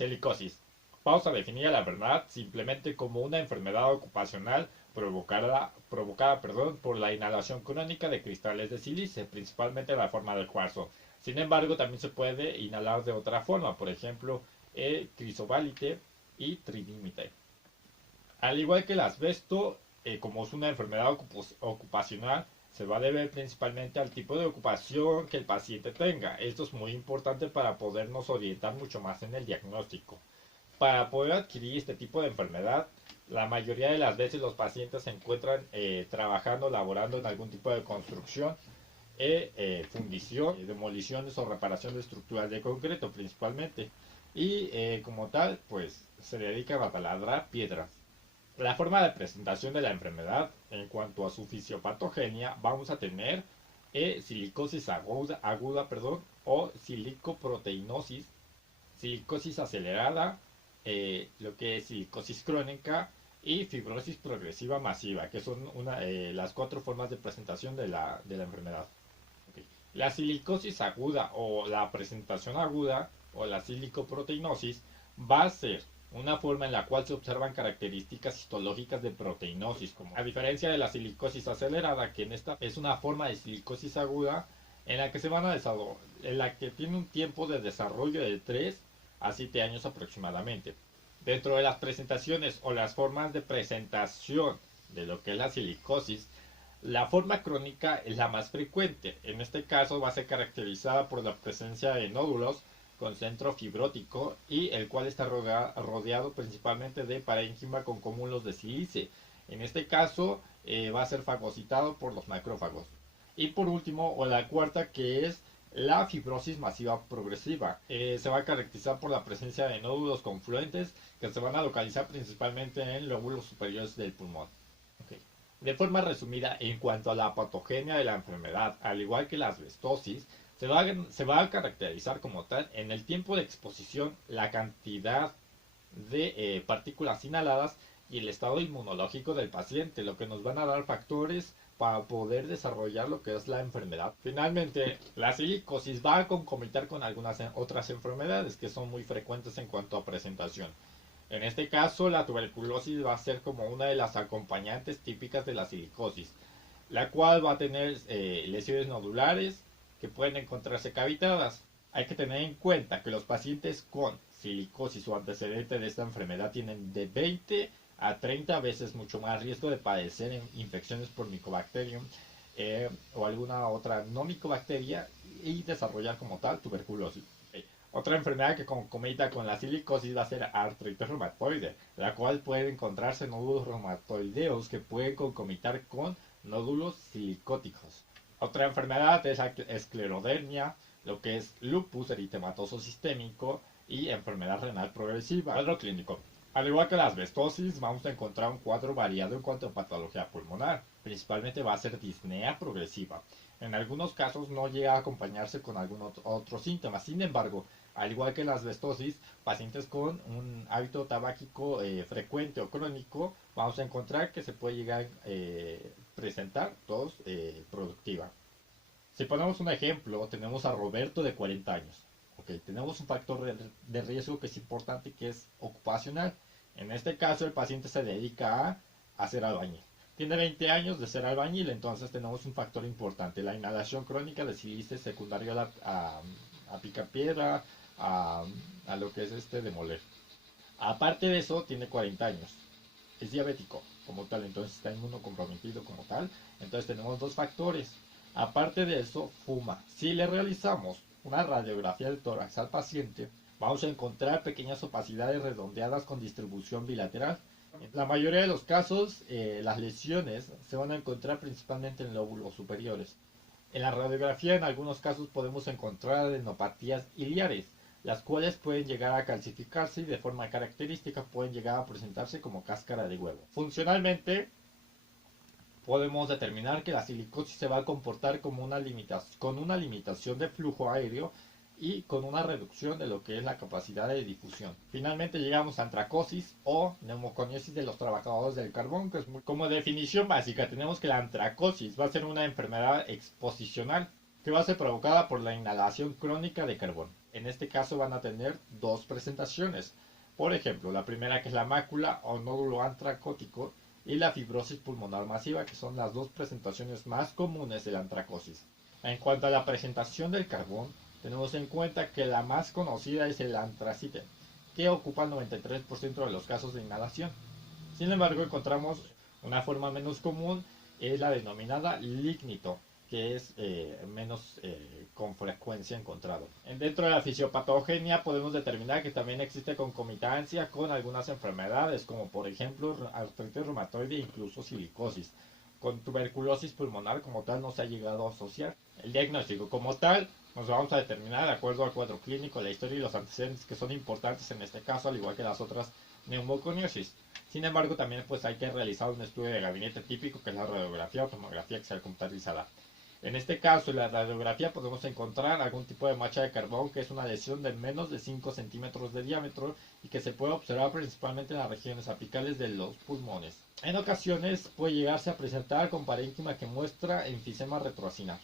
Silicosis. Vamos a definir a la enfermedad simplemente como una enfermedad ocupacional provocada por la inhalación crónica de cristales de sílice, principalmente en la forma del cuarzo. Sin embargo, también se puede inhalar de otra forma, por ejemplo, crisobalite y tridimite. Al igual que el asbesto, como es una enfermedad ocupacional, se va a deber principalmente al tipo de ocupación que el paciente tenga. Esto es muy importante para podernos orientar mucho más en el diagnóstico. Para poder adquirir este tipo de enfermedad, la mayoría de las veces los pacientes se encuentran trabajando, laborando en algún tipo de construcción, fundición, demoliciones o reparación de estructuras de concreto principalmente. Y como tal, pues se dedican a taladrar piedras. La forma de presentación de la enfermedad, en cuanto a su fisiopatogenia, vamos a tener silicosis aguda, o silicoproteinosis, silicosis acelerada, lo que es silicosis crónica y fibrosis progresiva masiva, que son las cuatro formas de presentación de la enfermedad. Okay. La silicosis aguda o la presentación aguda o la silicoproteinosis va a ser una forma en la cual se observan características histológicas de proteinosis, como a diferencia de la silicosis acelerada, que en esta es una forma de silicosis aguda en la que se van a en la que tiene un tiempo de desarrollo de 3 a 7 años aproximadamente. Dentro de las presentaciones o las formas de presentación de lo que es la silicosis, la forma crónica es la más frecuente. En este caso va a ser caracterizada por la presencia de nódulos con centro fibrótico y el cual está rodeado principalmente de parénquima con cúmulos de sílice. En este caso va a ser fagocitado por los macrófagos. Y por último, o la cuarta, que es la fibrosis masiva progresiva. Se va a caracterizar por la presencia de nódulos confluentes que se van a localizar principalmente en lóbulos superiores del pulmón. Okay. De forma resumida, en cuanto a la patogenia de la enfermedad, al igual que la asbestosis, se va a caracterizar como tal en el tiempo de exposición, la cantidad de partículas inhaladas y el estado inmunológico del paciente, lo que nos van a dar factores para poder desarrollar lo que es la enfermedad. Finalmente, la silicosis va a concomitar con algunas otras enfermedades que son muy frecuentes en cuanto a presentación. En este caso, la tuberculosis va a ser como una de las acompañantes típicas de la silicosis, la cual va a tener lesiones nodulares que pueden encontrarse cavitadas. Hay que tener en cuenta que los pacientes con silicosis o antecedente de esta enfermedad tienen de 20 a 30 veces mucho más riesgo de padecer infecciones por Mycobacterium o alguna otra no micobacteria y desarrollar como tal tuberculosis. Otra enfermedad que concomita con la silicosis va a ser artritis reumatoide, la cual puede encontrarse nódulos reumatoideos que pueden concomitar con nódulos silicóticos. Otra enfermedad es la esclerodermia, lo que es lupus eritematoso sistémico y enfermedad renal progresiva. Cuadro clínico. Al igual que la asbestosis, vamos a encontrar un cuadro variado en cuanto a patología pulmonar. Principalmente va a ser disnea progresiva. En algunos casos no llega a acompañarse con algún otro síntoma. Sin embargo, al igual que la asbestosis, pacientes con un hábito tabáquico frecuente o crónico, vamos a encontrar que se puede llegar a presentar tos productiva. Si ponemos un ejemplo, tenemos a Roberto de 40 años. Okay, tenemos un factor de riesgo que es importante, que es ocupacional. En este caso, el paciente se dedica a hacer albañil. Tiene 20 años de ser albañil, entonces tenemos un factor importante, la inhalación crónica de sílice secundario a picapiedra, a lo que es demoler. Aparte de eso, tiene 40 años. Es diabético como tal, entonces está inmunocomprometido como tal. Entonces tenemos dos factores. Aparte de eso, fuma. Si le realizamos una radiografía del tórax al paciente, vamos a encontrar pequeñas opacidades redondeadas con distribución bilateral. En la mayoría de los casos, las lesiones se van a encontrar principalmente en lóbulos superiores. En la radiografía, en algunos casos, podemos encontrar adenopatías iliares, las cuales pueden llegar a calcificarse y de forma característica pueden llegar a presentarse como cáscara de huevo. Funcionalmente, podemos determinar que la silicosis se va a comportar como con una limitación de flujo aéreo y con una reducción de lo que es la capacidad de difusión. Finalmente llegamos a antracosis o neumoconiosis de los trabajadores del carbón, que es como definición básica tenemos que la antracosis va a ser una enfermedad exposicional que va a ser provocada por la inhalación crónica de carbón. En este caso van a tener dos presentaciones. Por ejemplo, la primera que es la mácula o nódulo antracótico y la fibrosis pulmonar masiva, que son las dos presentaciones más comunes de la antracosis. En cuanto a la presentación del carbón, tenemos en cuenta que la más conocida es el antracite, que ocupa el 93% de los casos de inhalación. Sin embargo, encontramos una forma menos común, es la denominada lignito, que es menos con frecuencia encontrado. Dentro de la fisiopatogenia podemos determinar que también existe concomitancia con algunas enfermedades, como por ejemplo artritis reumatoide e incluso silicosis. Con tuberculosis pulmonar como tal no se ha llegado a asociar. El diagnóstico como tal nos vamos a determinar de acuerdo al cuadro clínico, la historia y los antecedentes que son importantes en este caso, al igual que las otras neumoconiosis. Sin embargo, también pues hay que realizar un estudio de gabinete típico, que es la radiografía o tomografía axial computarizada. En este caso, en la radiografía podemos encontrar algún tipo de mancha de carbón, que es una lesión de menos de 5 centímetros de diámetro y que se puede observar principalmente en las regiones apicales de los pulmones. En ocasiones puede llegarse a presentar con parénquima que muestra enfisema retroacinar.